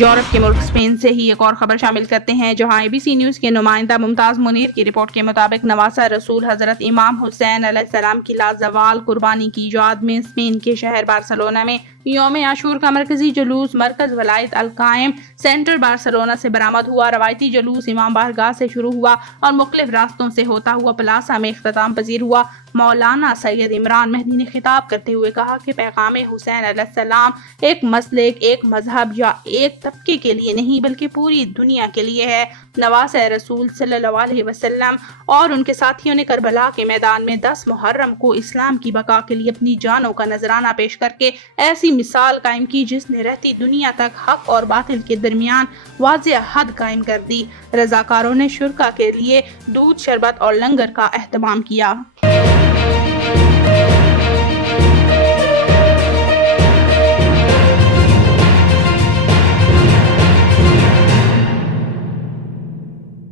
Europe کے ملک Spain سے ہی ایک اور خبر شامل کرتے ہیں، جہاں ABC نیوز کے نمائندہ ممتاز منیر کی رپورٹ کے مطابق نواسہ رسول حضرت امام حسین علیہ السلام کی لازوال قربانی کی یاد میں اسپین کے شہر بارسلونا میں یوم عاشور کا مرکزی جلوس مرکز ولایت القائم سینٹر بارسلونا سے برآمد ہوا۔ روایتی جلوس امام بارگاہ سے شروع ہوا اور مختلف راستوں سے ہوتا ہوا پلازا میں اختتام پذیر ہوا۔ مولانا سید عمران مہدی نے خطاب کرتے ہوئے کہا کہ پیغام حسین علیہ السلام ایک مسلک، ایک مذہب یا ایک طبقے کے لیے نہیں بلکہ پوری دنیا کے لیے ہے۔ نواسہ رسول صلی اللہ علیہ وسلم اور ان کے ساتھیوں نے کربلا کے میدان میں 10 محرم کو اسلام کی بقا کے لیے اپنی جانوں کا نذرانہ پیش کر کے ایسی مثال قائم کی جس نے رہتی دنیا تک حق اور باطل کے درمیان واضح حد قائم کر دی۔ رضاکاروں نے شرکاء کے لیے دودھ، شربت اور لنگر کا اہتمام کیا۔